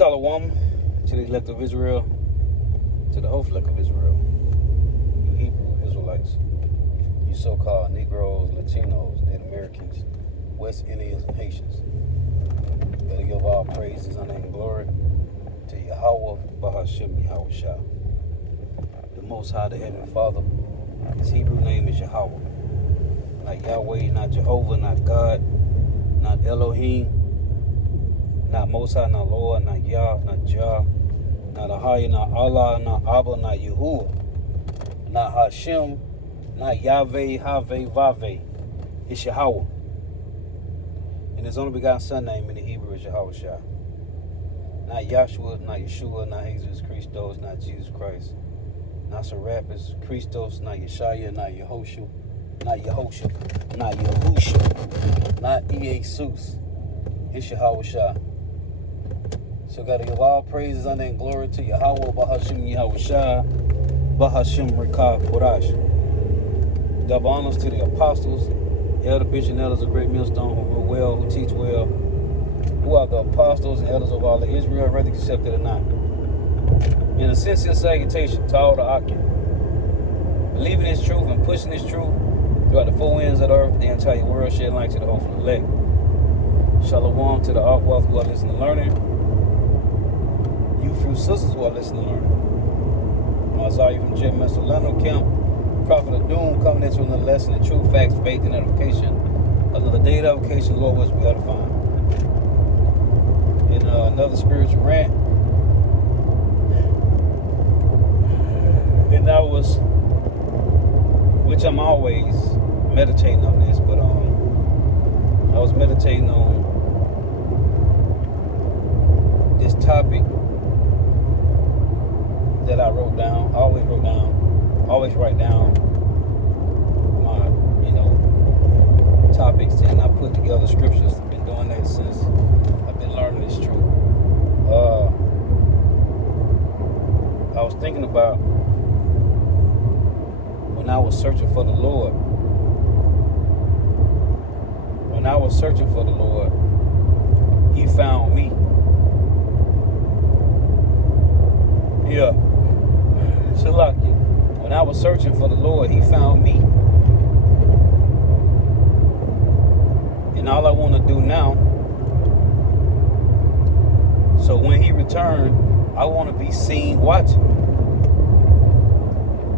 Shalom to the elect of Israel, to the whole elect of Israel, you Hebrew Israelites, you so-called Negroes, Latinos, Native Americans, West Indians, and Haitians. Better give all praises, honor, and glory to Yahweh, Bahashem, Yahweh Shah. The Most High, the Heavenly Father, his Hebrew name is Yahweh. Not Yahweh, not Jehovah, not God, not Elohim, not Most High, not Lord, not Yah, not Jah, not Ahaya, not Allah, not Abba, not Yahuwah, not Hashem, not Yahweh, Haveh, Vaveh. It's Yahweh. And his only begotten son name in the Hebrew is Yahweh Shah. Not Yahshua, not Yeshua, not Jesus Christos, not Jesus Christ. Not Serapis, Christos, not Yeshaya, not Yehoshua, not Yehosha, not Yahusha, not Jesus. It's Yahweh Shah. So gotta give all praises, honor, and glory to Yahweh, Bahashem, Yahweh Shah, Bahashem, Rekah, Kodash. Double honors to the apostles, elder, bishop, and elders of Great Millstone, who rule well, who teach well, who are the apostles and elders of all of Israel, whether accepted or not. In a sincere salutation to all the Akim, believing this truth and pushing this truth throughout the four winds of the earth, the entire world, shed light to the hopeful elect. Shalom to the art wealth who are listening and learning. You few sisters who are listening and learning. Isaiah from Jim Mr. Leno Camp, Prophet of Doom, coming into another lesson in truth, facts, faith, and edification. Another day of edification, Lord, which we ought to find. In another spiritual rant. And that was, which I'm always meditating on this, but I was meditating on this topic that I wrote down. I always write down my, topics, and I put together scriptures. I've been doing that since I've been learning this truth. I was thinking about when I was searching for the Lord. When I was searching for the Lord, he found me. Yeah. Shalaki. When I was searching for the Lord, he found me. And all I want to do now, so when he returned, I want to be seen watching.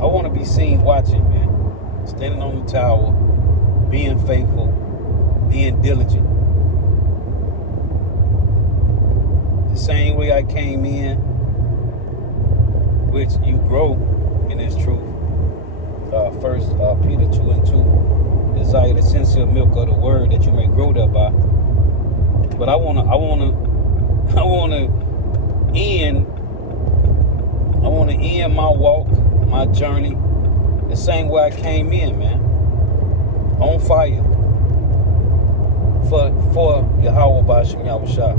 I want to be seen watching, man. Standing on the tower, being faithful, being diligent. The same way I came in, which you grow in this truth. First Peter 2:2, desire the sincere milk of the word that you may grow thereby. But I wanna end my walk, my journey, the same way I came in, man. On fire. For Yahweh Ba'ashem Yahweh Shah.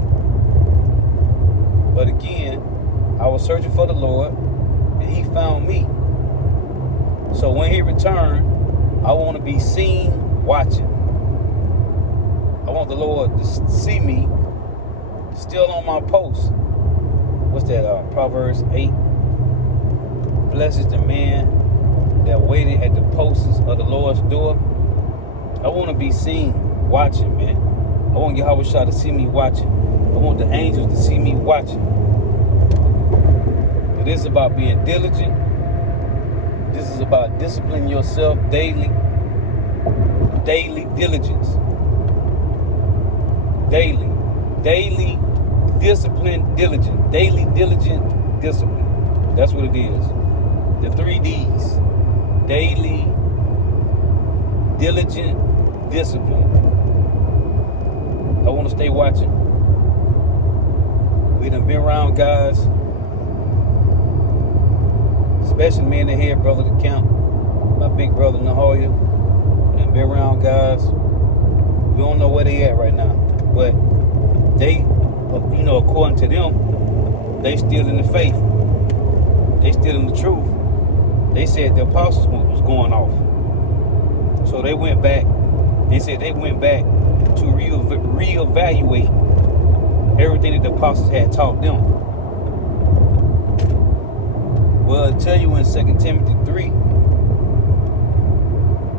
But again, I was searching for the Lord, and he found me. So when he returned, I want to be seen watching. I want the Lord to see me still on my post. What's that? Proverbs 8. Blessed is the man that waited at the posts of the Lord's door. I want to be seen watching, man. I want Yahweh Shah to see me watching. I want the angels to see me watching. It is about being diligent. This is about disciplining yourself daily. Daily diligence. Daily discipline, diligent. Daily diligent discipline. That's what it is. The 3 D's. Daily diligent discipline. I want to stay watching. We done been around guys, especially me and the head brother of the camp, my big brother Nahoya, and been around guys. We don't know where they at right now, but they, according to them, they still in the faith. They still in the truth. They said the apostles was going off. So they went back. They said they went back to reevaluate everything that the apostles had taught them. Well, I'll tell you in 2 Timothy 3,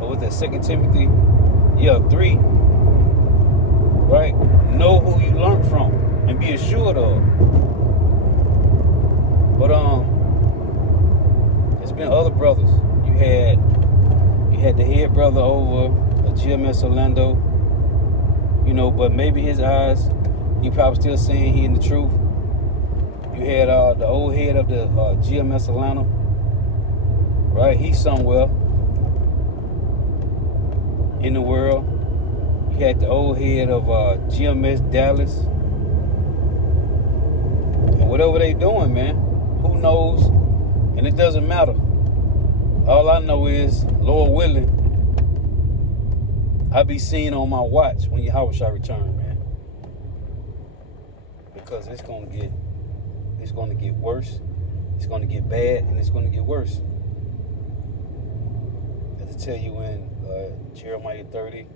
or was that 2 Timothy? Yeah, 3, right? Know who you learned from and be assured of. But it's been other brothers. You had the head brother over GMS Orlando, but maybe his eyes, he probably still saying he in the truth. You had the old head of the GMS Atlanta, right? He's somewhere in the world. You had the old head of GMS Dallas. And whatever they doing, man, who knows? And it doesn't matter. All I know is, Lord willing, I'll be seen on my watch when Yahweh shall return, man. Because it's gonna get worse. It's gonna get bad, and it's gonna get worse. As I tell you in Jeremiah 30,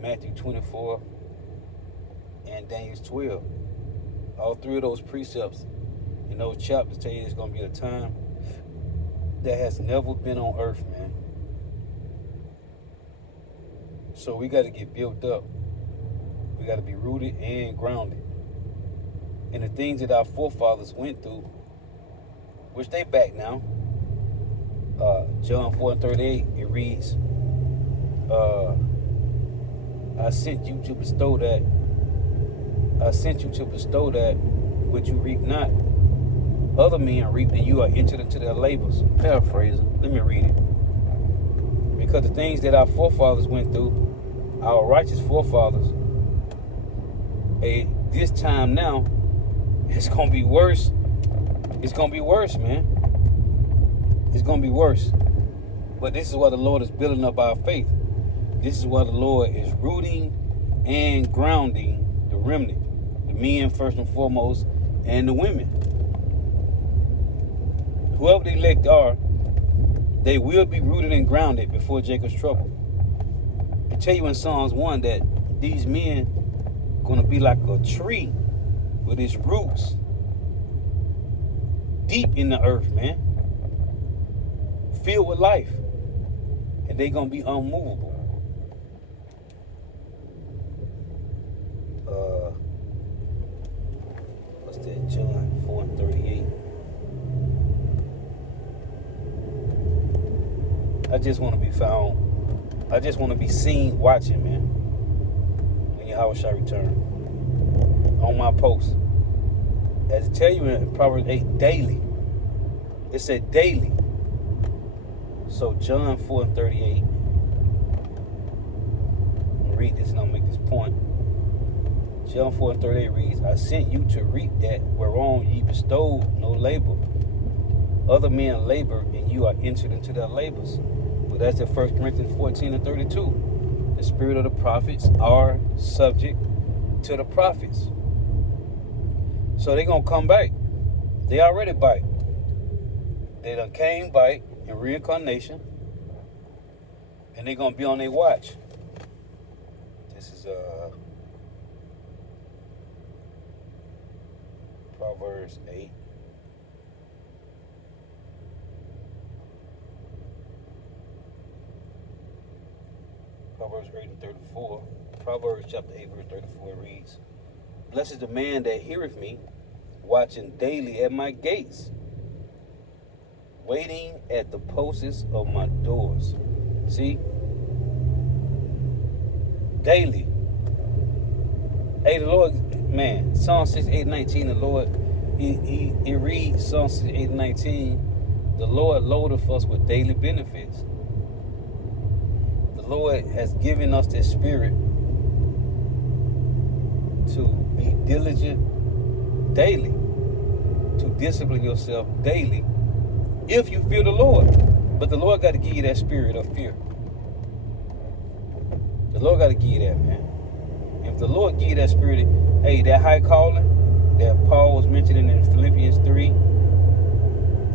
Matthew 24, and Daniel 12. All three of those precepts in those chapters tell you it's gonna be a time that has never been on earth, man. So we got to get built up. We got to be rooted and grounded. And the things that our forefathers went through, which they back now. John 4:38, it reads, I sent you to bestow that which you reap not. Other men reap, and you are entered into their labors. Paraphrasing. Let me read it. Because the things that our forefathers went through, our righteous forefathers, this time now, it's going to be worse. It's going to be worse, man. It's going to be worse. But this is why the Lord is building up our faith. This is why the Lord is rooting and grounding the remnant. The men first and foremost, and the women. Whoever the elect are, they will be rooted and grounded before Jacob's trouble. I tell you in Psalms 1 that these men are going to be like a tree with its roots deep in the earth, man. Filled with life. And they're going to be unmovable. What's that? John 4:38. I just want to be found. I just want to be seen watching, man. When Yahweh shall return. On my post. As I tell you in Proverbs 8, daily. It said daily. So John 4:38. I'll read this and I'll make this point. John 4:38 reads, I sent you to reap that whereon ye bestowed no labor. Other men labor, and you are entered into their labors. Well, that's in 1 Corinthians 14:32. The spirit of the prophets are subject to the prophets. So they're going to come back. They already bite. They done came back in reincarnation. And they're going to be on their watch. This is Proverbs 8. Proverbs 8:34. Proverbs chapter 8, verse 34 reads, Blessed is the man that heareth me, watching daily at my gates, waiting at the posts of my doors. See? Daily. Hey, the Lord, man, Psalm 68:19, the Lord, he reads Psalm 68:19, the Lord loadeth us with daily benefits. The Lord has given us this spirit to be diligent daily, to discipline yourself daily, if you fear the Lord. But the Lord got to give you that spirit of fear. The Lord got to give you that, man. If the Lord give you that spirit, hey, that high calling that Paul was mentioning in Philippians 3,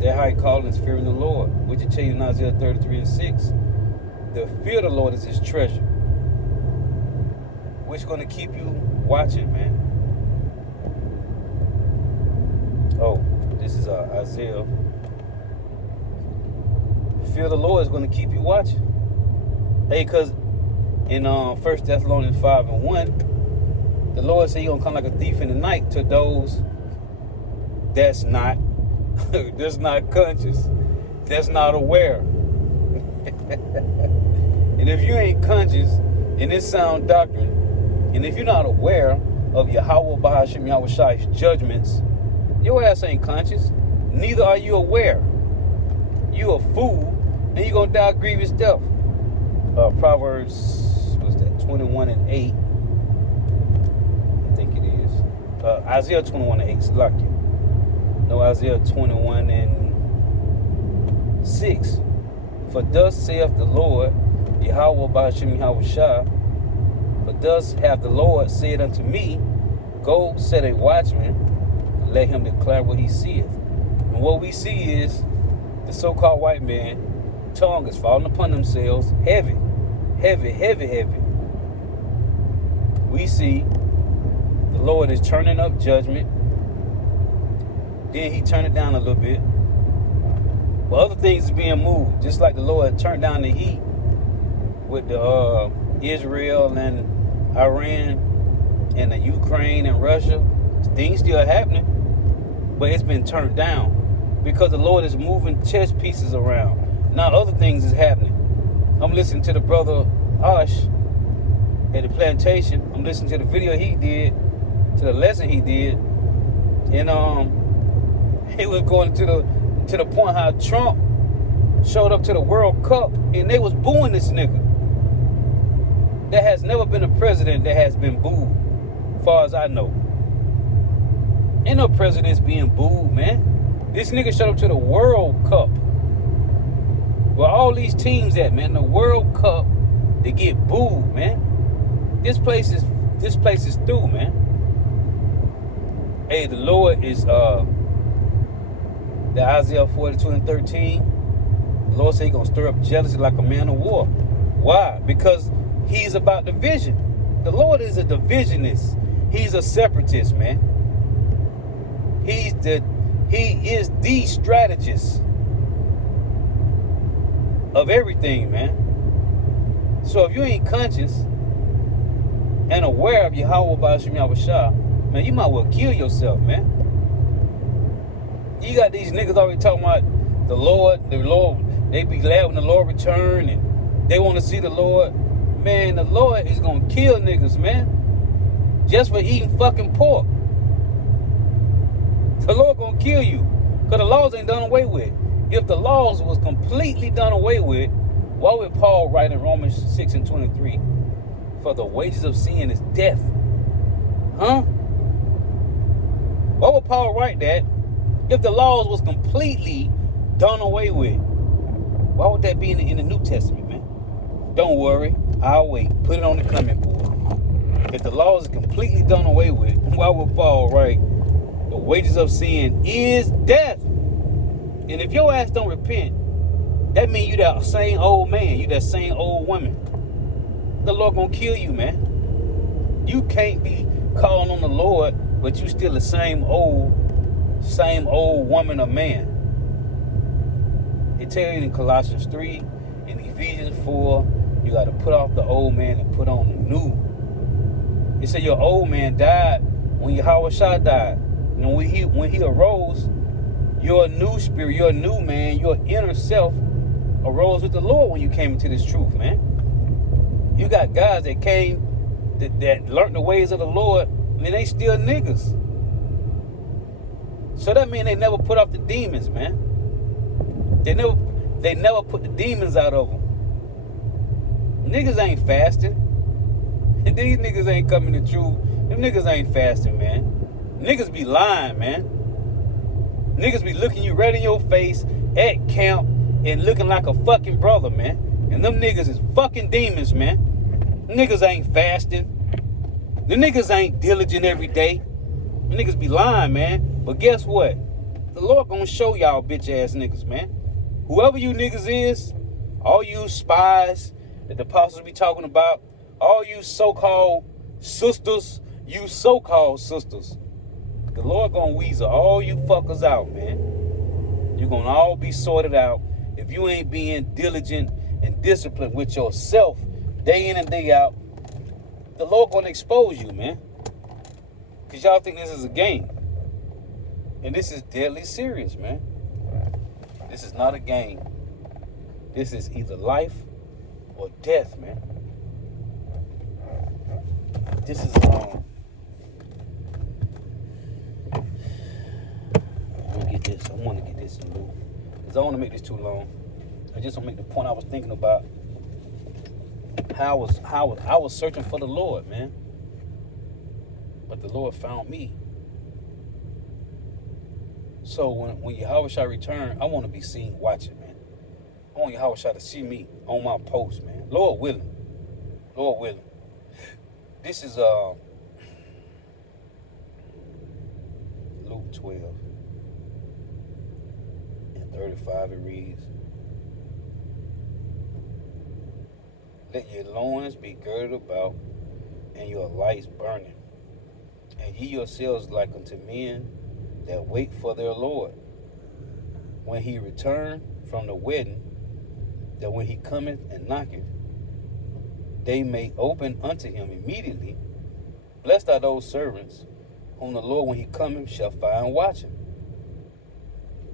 that high calling is fearing the Lord, which it tells you in Isaiah 33:6. The fear of the Lord is his treasure. which going to keep you watching, man. Oh, this is Isaiah. The fear of the Lord is going to keep you watching. Hey, because in 1 Thessalonians 5:1, the Lord said He's going to come like a thief in the night to those that's not conscious, that's not aware. And if you ain't conscious in this sound doctrine, and if you're not aware of Yahweh Bahashim Yahweh Shai's judgments, your ass ain't conscious. Neither are you aware. You a fool, and you're going to die a grievous death. Proverbs, what's that, 21:8. I think it is. Isaiah 21:8, Salakia. No, Isaiah 21:6. For thus saith the Lord, Yahweh Bahashim Yahweh Shai, for thus hath the Lord said unto me, go set a watchman, and let him declare what he seeth. And what we see is the so-called white man tongue is falling upon themselves heavy. We see the Lord is turning up judgment. Then he turned it down a little bit. But other things is being moved. Just like the Lord turned down the heat with the Israel and Iran and the Ukraine and Russia. Things still happening. But it's been turned down. Because the Lord is moving chess pieces around. Now other things is happening. I'm listening to the brother Ash at the plantation. I'm listening to the video he did, to the lesson he did. And he was going to the point how Trump showed up to the World Cup and they was booing this nigga. There has never been a president that has been booed, as far as I know. Ain't no presidents being booed, man. This nigga showed up to the World Cup. Where all these teams at, man, the World Cup, they get booed, man. This place is through, man. Hey, the Lord is the Isaiah 42:13. The Lord said He's gonna stir up jealousy like a man of war. Why? Because He's about division. The Lord is a divisionist. He's a separatist, man. He is the strategist of everything, man. So if you ain't conscious and aware of Yahweh Bahashim Yahweh Shai, man, you might well kill yourself, man. You got these niggas already talking about the Lord, they be glad when the Lord return and they want to see the Lord. Man, the Lord is gonna kill niggas, man. Just for eating fucking pork. The Lord gonna kill you. Because the laws ain't done away with. If the laws was completely done away with, why would Paul write in Romans 6:23, for the wages of sin is death? Huh? Why would Paul write that if the laws was completely done away with? Why would that be in the New Testament, man? Don't worry, I'll wait. Put it on the comment board. If the laws is completely done away with, why would Paul write, the wages of sin is death? And if your ass don't repent, that means you that same old man, you that same old woman. The Lord gonna kill you, man. You can't be calling on the Lord, but you still the same old woman or man. It tells you in Colossians 3, in Ephesians 4, you got to put off the old man and put on the new. It said your old man died when Yahweh Shai died. And when he arose, your new spirit, your new man, your inner self arose with the Lord when you came into this truth, man. You got guys that came, that learned the ways of the Lord, and they still niggas. So that means they never put off the demons, man. They never put the demons out of them. Niggas ain't fasting. These niggas ain't coming to truth. Them niggas ain't fasting, man. Niggas be lying, man. Niggas be looking you right in your face at camp and looking like a fucking brother, man. And them niggas is fucking demons, man. Niggas ain't fasting. The niggas ain't diligent every day. The niggas be lying, man. But guess what? The Lord gonna show y'all bitch ass niggas, man. Whoever you niggas is, all you spies that the apostles be talking about, all you so-called sisters, you so-called sisters. The Lord gonna weasel all you fuckers out, man. You're gonna all be sorted out if you ain't being diligent and disciplined with yourself day in and day out. The Lord gonna expose you, man. Because y'all think this is a game. And this is deadly serious, man. This is not a game. This is either life or death, man. This is I'm gonna get this. I want to get this in move. Because I don't want to make this too long. I just want to make the point I was thinking about. How I was searching for the Lord, man. But the Lord found me. So when Yahweh shall return, I want to be seen watching, man. I want Yahweh shall to see me on my post, man. Lord willing. Lord willing. This is Luke 12 and 35. It reads, let your loins be girded about, and your lights burning, and ye yourselves like unto men that wait for their Lord, when he return from the wedding, that when he cometh and knocketh, they may open unto him immediately. Blessed are those servants whom the Lord, when he cometh, shall find watching.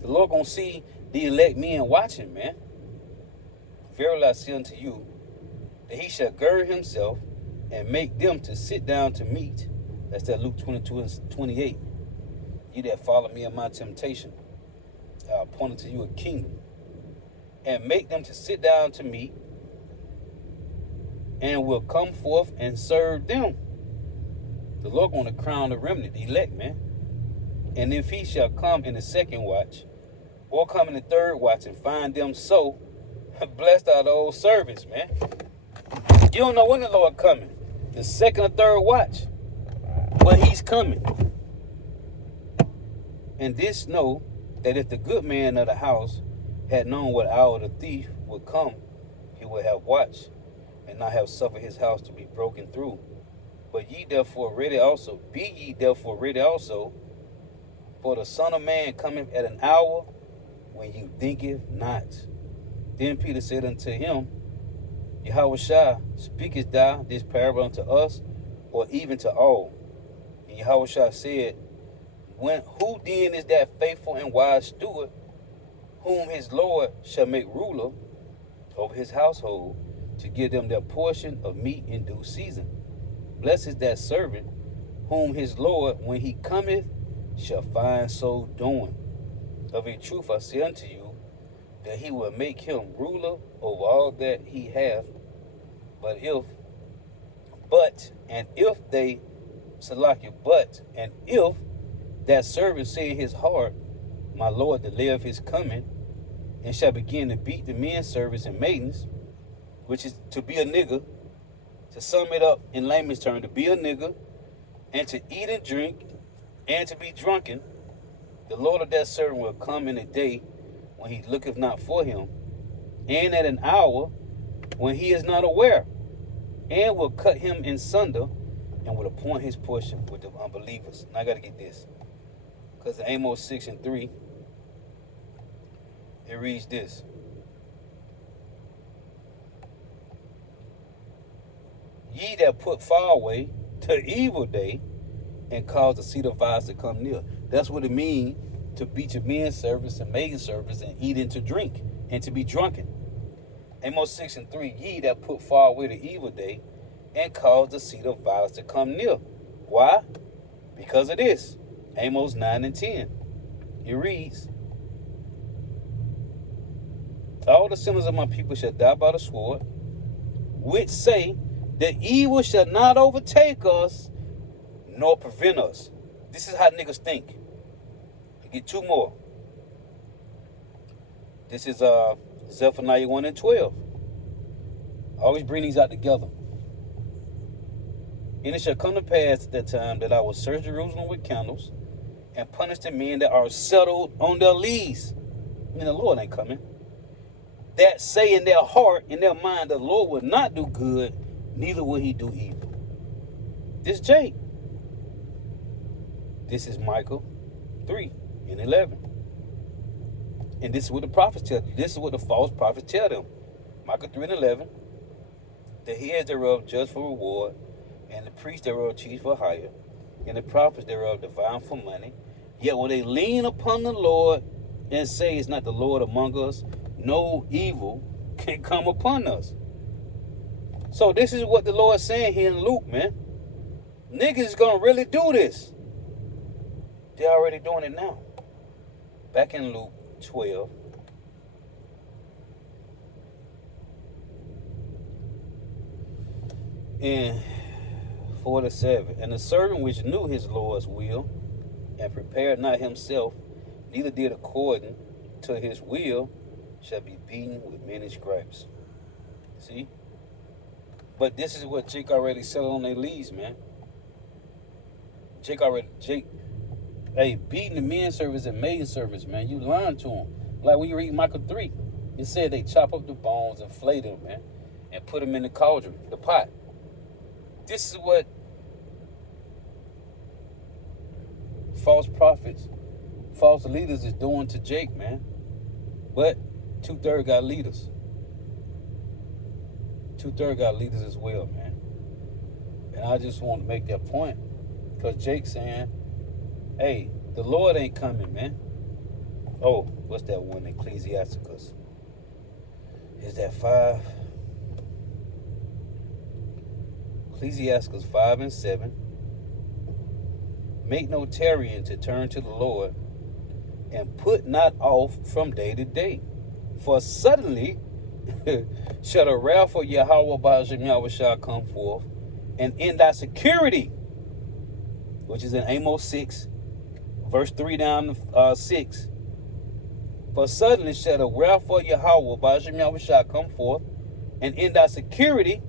The Lord gonna see the elect men watching, man. Verily I say unto you, that he shall gird himself and make them to sit down to meat. That's that Luke 22 and 28. Ye that follow me in my temptation, I appoint unto you a kingdom, and make them to sit down to meat, and will come forth and serve them. The Lord going to crown the remnant, the elect, man. And if he shall come in the second watch, or come in the third watch, and find them so, blessed are those servants, man. You don't know when the Lord coming, the second or third watch, but he's coming. And this know, that if the good man of the house had known what hour the thief would come, he would have watched, and not have suffered his house to be broken through. But ye therefore ready also, be ye therefore ready also, for the Son of Man cometh at an hour when you thinketh not. Then Peter said unto him, Yahushua, speakest thou this parable unto us, or even to all? And Yahushua said, who then is that faithful and wise steward, whom his Lord shall make ruler over his household, to give them their portion of meat in due season? Blessed is that servant, whom his Lord, when he cometh, shall find so doing. Of a truth I say unto you, that he will make him ruler over all that he hath. But if that servant say in his heart, my Lord delay of his coming, and shall begin to beat the men servants and maidens, which is to be a nigger, to sum it up in layman's term, to be a nigger, and to eat and drink, and to be drunken, the Lord of that servant will come in a day when he looketh not for him, and at an hour when he is not aware, and will cut him in sunder, and will appoint his portion with the unbelievers. Now I got to get this, because in Amos 6 and 3, it reads this. Ye that put far away to evil day, and cause the seat of violence to come near. That's what it means to beat your men servants and maiden servants, and eat and to drink, and to be drunken. Amos 6 and 3, ye that put far away the evil day, and cause the seat of violence to come near. Why? Because of this. Amos 9 and 10. It reads, all the sinners of my people shall die by the sword, which say, the evil shall not overtake us, nor prevent us. This is how niggas think. I get two more. This is Zephaniah 1 and 12. I always bring these out together. And it shall come to pass at that time that I will search Jerusalem with candles, and punish the men that are settled on their lees. I mean, the Lord ain't coming. That say in their heart, in their mind, the Lord will not do good, neither will he do evil. This Jake. This is Micah 3 and 11. And this is what the prophets tell you. This is what the false prophets tell them. Micah 3 and 11. The heads thereof judge for reward, and the priests thereof teach for hire, and the prophets thereof divine for money. Yet when they lean upon the Lord and say, "Is not the Lord among us?" no evil can come upon us. So this is what the Lord is saying here in Luke, man. Niggas is gonna really do this. They're already doing it now. Back in Luke 12. And 4-7. And the servant which knew his Lord's will, and prepared not himself, neither did according to his will, shall be beaten with many stripes. See? But this is what Jake already settled on their leads, man. Jake, hey, beating the men servants and maiden servants, man. You lying to them. Like when you read Micah 3, it said they chop up the bones and flay them, man, and put them in the cauldron, the pot. This is what false prophets, false leaders is doing to Jake, man. But 2/3 got leaders. 2/3 got leaders as well, man. And I just want to make that point because Jake's saying, hey, the Lord ain't coming, man. Oh, what's that one, Ecclesiasticus? Is that 5? Ecclesiasticus 5 and 7. Make no tarrying to turn to the Lord, and put not off from day to day. For suddenly shall the wrath of Yahweh Ba'ashem Yahweh shall come forth, and in thy security, which is in Amos 6, verse 3 down to 6. For suddenly shall the wrath of Yahweh Ba'ashem Yahweh shall come forth, and in thy security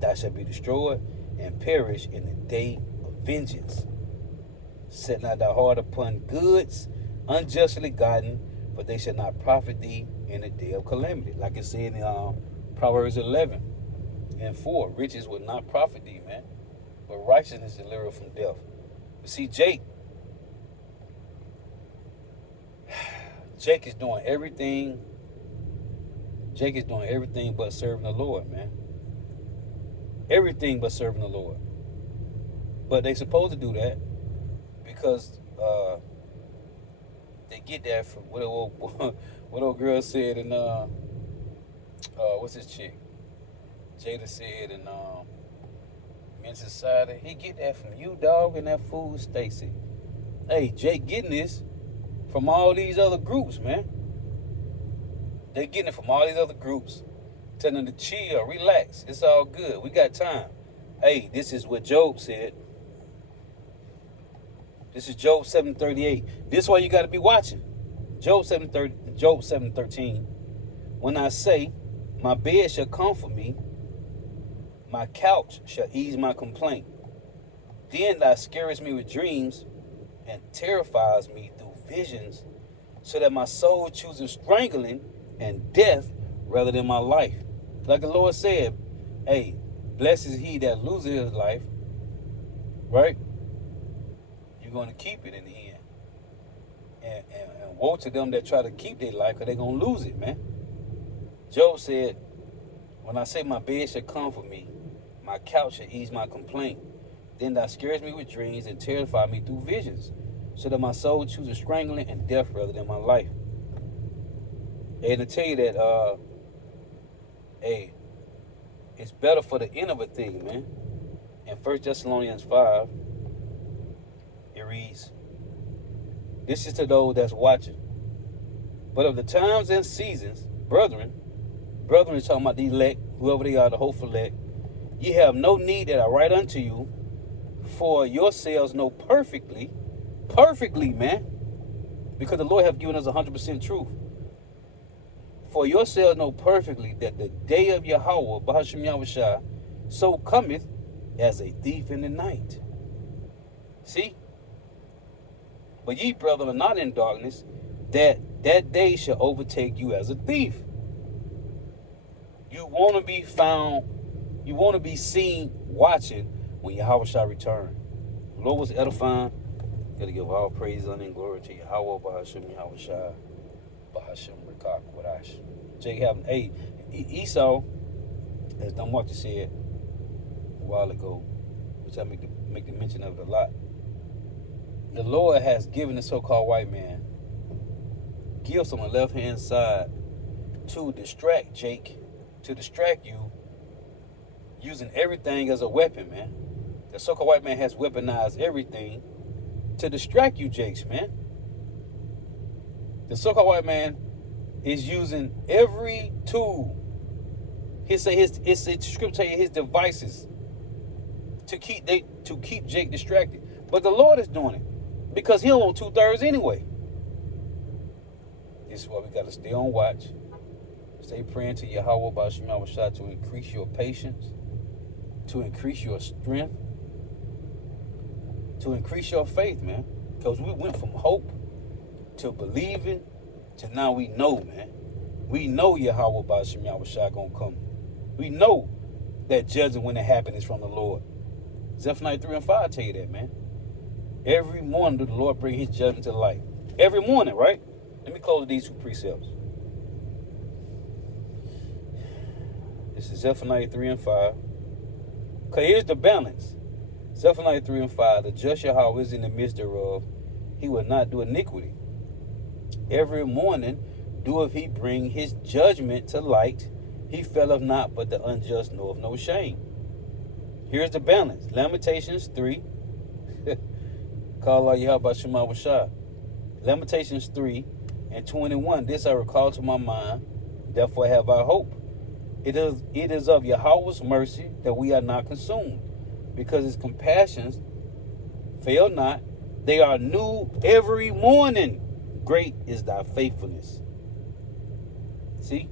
thou shalt be destroyed and perish in the day of vengeance. Set not thy heart upon goods unjustly gotten, for they shall not profit thee in the day of calamity. Like it said in Proverbs 11 and 4. Riches will not profit thee, man, but righteousness deliver from death. But see, Jake is doing everything. Jake is doing everything but serving the Lord, man. Everything but serving the Lord. But they supposed to do that because they get that from what old girl said in what's this chick? Jada said in Men's Society. He get that from you, dog, and that fool Stacy. Hey, Jake getting this from all these other groups, man. They getting it from all these other groups. Telling them to chill, relax. It's all good. We got time. Hey, this is what Job said. This is Job 7:38. This is why you got to be watching. Job 7:13. When I say, my bed shall comfort me, my couch shall ease my complaint. Then thou scarest me with dreams and terrifies me through visions, so that my soul chooses strangling and death rather than my life. Like the Lord said, hey, blessed is he that loses his life, right? You're going to keep it in the end. And woe to them that try to keep their life, because they're going to lose it, man. Job said, when I say my bed shall comfort me, my couch shall ease my complaint. Then thou scarest me with dreams and terrify me through visions, so that my soul chooses strangling and death rather than my life. And to tell you that, hey, it's better for the end of a thing, man. In 1 Thessalonians 5, it reads, this is to those that's watching. But of the times and seasons, brethren is talking about the elect, whoever they are, the hopeful elect, ye have no need that I write unto you, for yourselves know perfectly, man, because the Lord hath given us 100% truth. For yourselves know perfectly that the day of Yahweh, Ba'ashem Yahushua, so cometh as a thief in the night. See? But ye, brethren, are not in darkness, that day shall overtake you as a thief. You want to be found, you want to be seen watching, when Yahweh shall return. The Lord was edifying. Got to give all praise, honor, and glory to Yahweh, Bahashim, Yahweh Shai, Bahashim, Rekak, Wadash. Jake having, hey, Esau, as Don Martin said a while ago, which I make the mention of it a lot, the Lord has given the so-called white man gifts on the left-hand side to distract Jake, to distract you, using everything as a weapon, man. The so-called white man has weaponized everything to distract you, Jakes, man. The so-called white man is using every tool. His scripture, his devices to keep Jake distracted. But the Lord is doing it because he don't want 2/3 anyway. This is why we got to stay on watch. Stay praying to Yahweh Bashim Yahweh to increase your patience, to increase your strength, to increase your faith, man. Because we went from hope to believing to now we know, man. We know Yahweh Bashim Yahweh gonna come. We know that judgment when it happens is from the Lord. Zephaniah 3 and 5 tell you that, man. Every morning do the Lord bring his judgment to light. Every morning, right? Let me close with these two precepts. This is Zephaniah 3 and 5. Okay, here's the balance. Zephaniah 3 and 5. The just Yahweh is in the midst thereof. He will not do iniquity. Every morning doeth he bring his judgment to light. He faileth not, but the unjust knoweth no shame. Here's the balance. Lamentations 3. Call out Yahweh Shema Washah. Lamentations 3 and 21. This I recall to my mind, therefore have I hope. It is of Yahweh's mercy that we are not consumed, because his compassions fail not. They are new every morning. Great is thy faithfulness. See?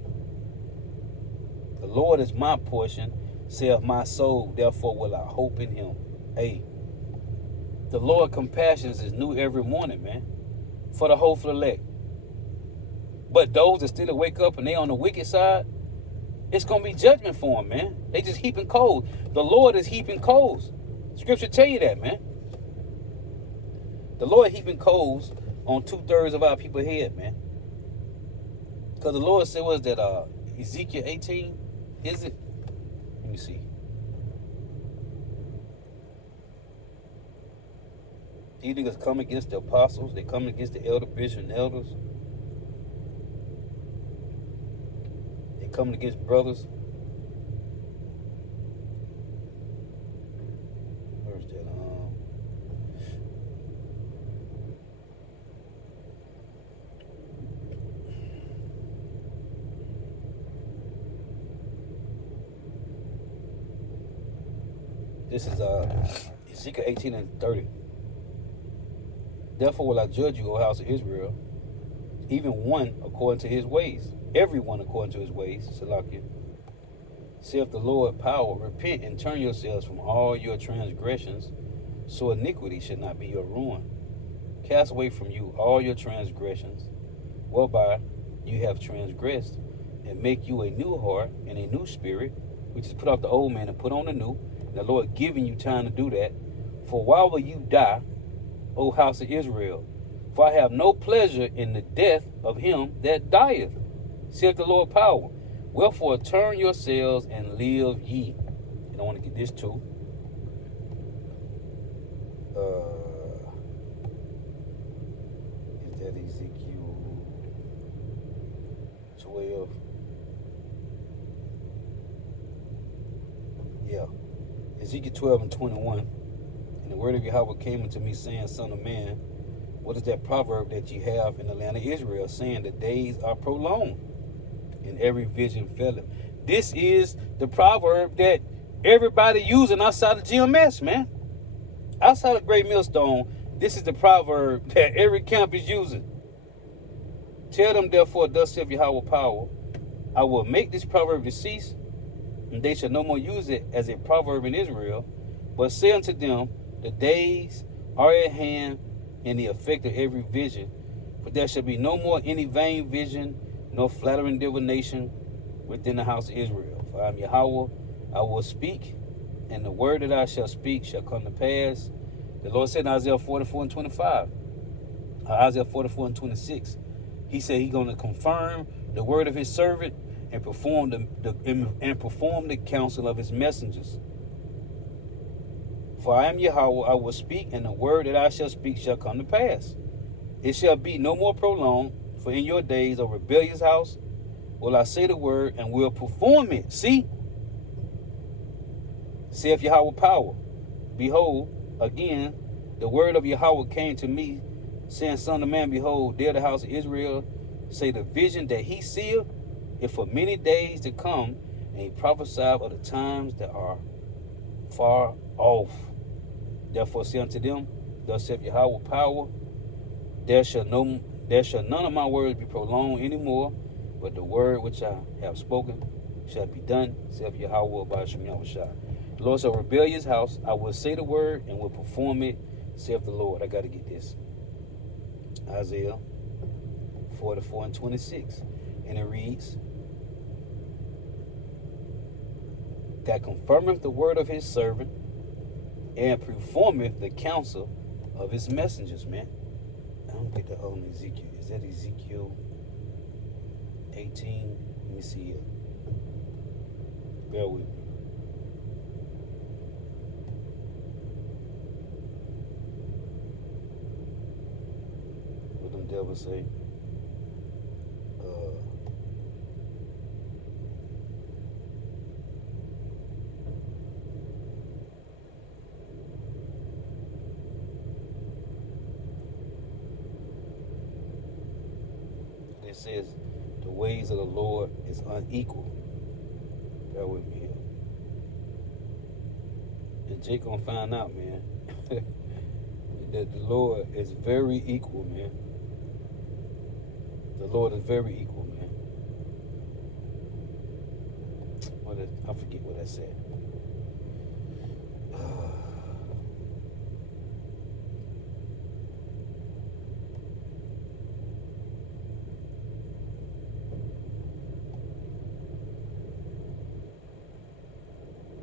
The Lord is my portion, saith my soul, therefore will I hope in him. Hey, the Lord's compassions is new every morning, man, for the hopeful elect. But those that still wake up and they on the wicked side, it's going to be judgment for them, man. They just heaping coals. The Lord is heaping coals. Scripture tell you that, man. The Lord heaping coals on 2/3 of our people's head, man. Because the Lord said, was that Ezekiel 18? Is it? Let me see. These niggas come against the apostles. They come against the elder bishops and elders. They coming against brothers. Where's that? This is Ezekiel 18 and 30. Therefore will I judge you, O house of Israel, even one according to his ways, everyone according to his ways, Salakia. Saith the Lord power, repent and turn yourselves from all your transgressions, so iniquity should not be your ruin. Cast away from you all your transgressions, whereby you have transgressed, and make you a new heart and a new spirit, which is put off the old man and put on the new. And the Lord giving you time to do that. For why will you die, O house of Israel? For I have no pleasure in the death of him that dieth, saith the Lord power. Wherefore turn yourselves and live ye. And I want to get this too. Is that Ezekiel 12? Yeah. Ezekiel 12 and 21. And the word of Yahweh came unto me, saying, Son of man, what is that proverb that ye have in the land of Israel, saying the days are prolonged, and every vision faileth? This is the proverb that everybody using outside of GMS, man. Outside of Great Millstone, this is the proverb that every camp is using. Tell them, therefore, thus saith Yahweh power, I will make this proverb to cease, and they shall no more use it as a proverb in Israel, but say unto them, the days are at hand, and the effect of every vision. For there shall be no more any vain vision, nor flattering divination within the house of Israel. For I am Yahweh, I will speak, and the word that I shall speak shall come to pass. The Lord said in Isaiah 44 and 25, Isaiah 44 and 26, he said he's going to confirm the word of his servant and perform the counsel of his messengers. For I am Yahweh, I will speak, and the word that I shall speak shall come to pass. It shall be no more prolonged, for in your days, O rebellious house, will I say the word and will perform it. See? Saith Yahweh power. Behold, again, the word of Yahweh came to me, saying, Son of man, behold, there the house of Israel say the vision that he seeth is for many days to come, and he prophesied of the times that are far off. Therefore say unto them, thus saith Yahweh power, there shall none of my words be prolonged any more, but the word which I have spoken shall be done, saith Yahweh by Shem Yahushua. The Lord said, rebellious house, I will say the word and will perform it, saith the Lord. I got to get this. Isaiah 44 and 26. And it reads, that confirmeth the word of his servant and performeth the counsel of his messengers, man. I don't get that on Ezekiel. Is that Ezekiel 18? Let me see here. Bear with me. What them devils say? It says the ways of the Lord is unequal. Bear with me here. And Jake gonna find out, man, that the Lord is very equal, man. The Lord is very equal, man. I forget what I said.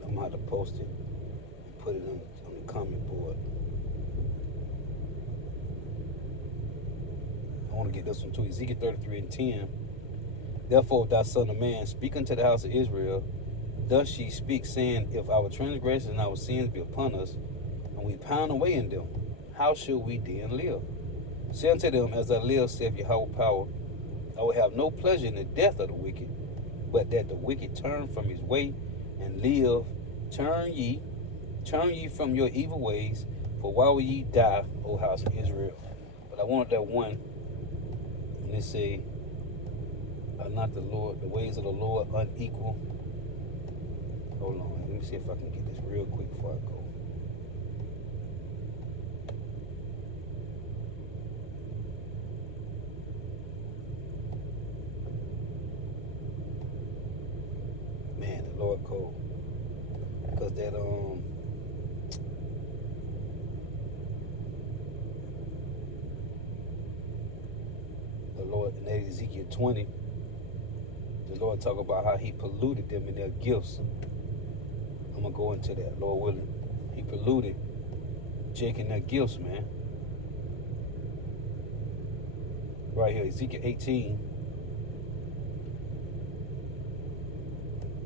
I'm gonna have to post it and put it on the comment board. I want to get this one too. Ezekiel 33 and 10. Therefore, thou son of man, speak unto the house of Israel. Thus ye speak, saying, if our transgressions and our sins be upon us, and we pound away in them, how shall we then live? Say unto them, as I live, saith Yahweh power, I will have no pleasure in the death of the wicked, but that the wicked turn from his way and live. Turn ye from your evil ways, for why will ye die, O house of Israel? But I wanted that one, and they say, are not the ways of the Lord unequal? Hold on, let me see if I can get this real quick before I go. Man, the Lord cold. Because that the Lord in Ezekiel 20, the Lord talk about how he polluted them in their gifts. I'm gonna go into that, Lord willing. He polluted Jake and their gifts, man. Right here, Ezekiel 18.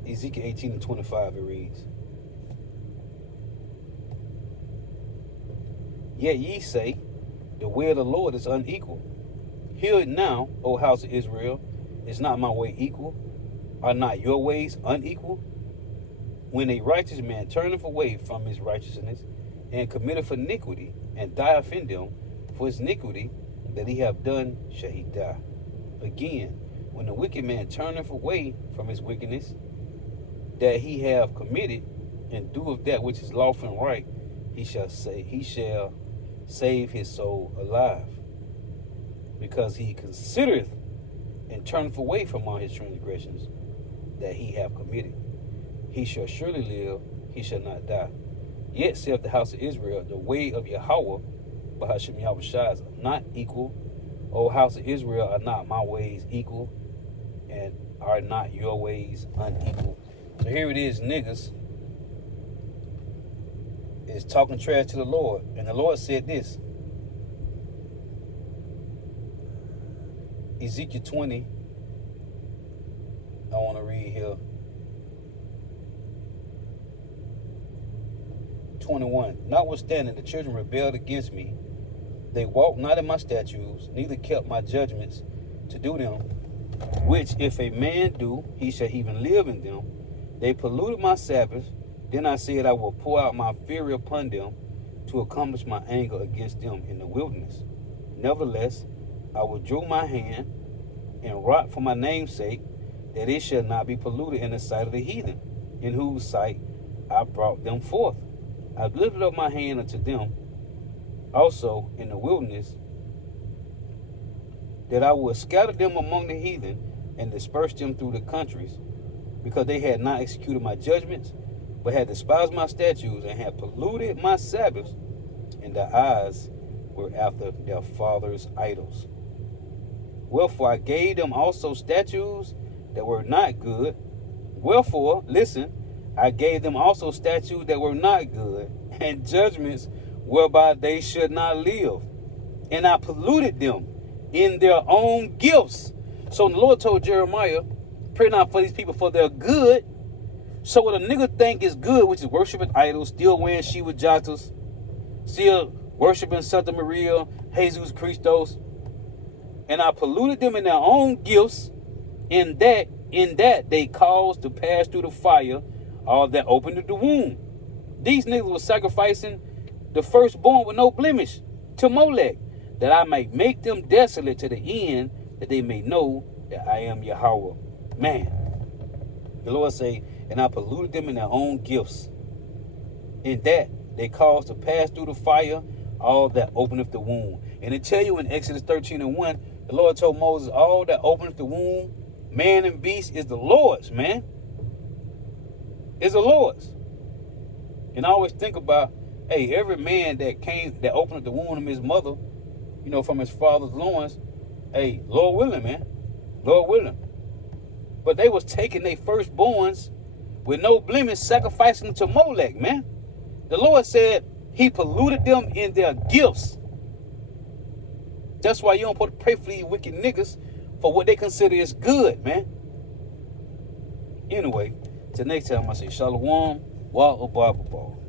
Ezekiel 18 and 25, it reads, yet ye say, the way of the Lord is unequal. Hear it now, O house of Israel, is not my way equal? Are not your ways unequal? When a righteous man turneth away from his righteousness, and committeth iniquity, and dieth in them, for his iniquity that he have done shall he die. Again, when the wicked man turneth away from his wickedness that he have committed, and doeth that which is lawful and right, he shall save his soul alive, because he considereth and turneth away from all his transgressions that he have committed. He shall surely live, he shall not die. Yet saith the house of Israel, the way of Yahweh, by Hashem Yahushua, is not equal. O house of Israel, are not my ways equal, and are not your ways unequal? So here it is, niggas is talking trash to the Lord. And the Lord said this. Ezekiel 20. I want to read here. 21. Notwithstanding, the children rebelled against me. They walked not in my statutes, neither kept my judgments to do them, which if a man do, he shall even live in them. They polluted my Sabbath. Then I said, I will pour out my fury upon them to accomplish my anger against them in the wilderness. Nevertheless, I withdrew my hand and wrought for my name's sake, that it shall not be polluted in the sight of the heathen, in whose sight I brought them forth. I lifted up my hand unto them also in the wilderness, that I would scatter them among the heathen and disperse them through the countries, because they had not executed my judgments, but had despised my statutes, and had polluted my Sabbaths, and their eyes were after their fathers' idols. Wherefore I gave them also statutes that were not good. Wherefore, listen, I gave them also statutes that were not good, and judgments whereby they should not live. And I polluted them in their own gifts. So the Lord told Jeremiah, pray not for these people for their good. So what a nigga think is good, which is worshiping idols, still wearing Shiva Jatas, still worshiping Santa Maria, Jesus Christos, and I polluted them in their own gifts, in that they caused to pass through the fire all that opened the womb. These niggas were sacrificing the firstborn with no blemish to Molech, that I might make them desolate to the end, that they may know that I am Yahweh. Man, the Lord say, and I polluted them in their own gifts, in that they caused to pass through the fire all that openeth the womb. And it tell you in Exodus 13:1, the Lord told Moses, all that openeth the womb, man and beast, is the Lord's, man. It's the Lord's. And I always think about, hey, every man that opened the womb of his mother, you know, from his father's loins, hey, Lord willing, man. Lord willing. But they was taking their firstborns with no blemish, sacrificing them to Molech, man. The Lord said he polluted them in their gifts. That's why you don't put to pray for these wicked niggas for what they consider is good, man. Anyway, till next time, I say shalom, wa Bible ball.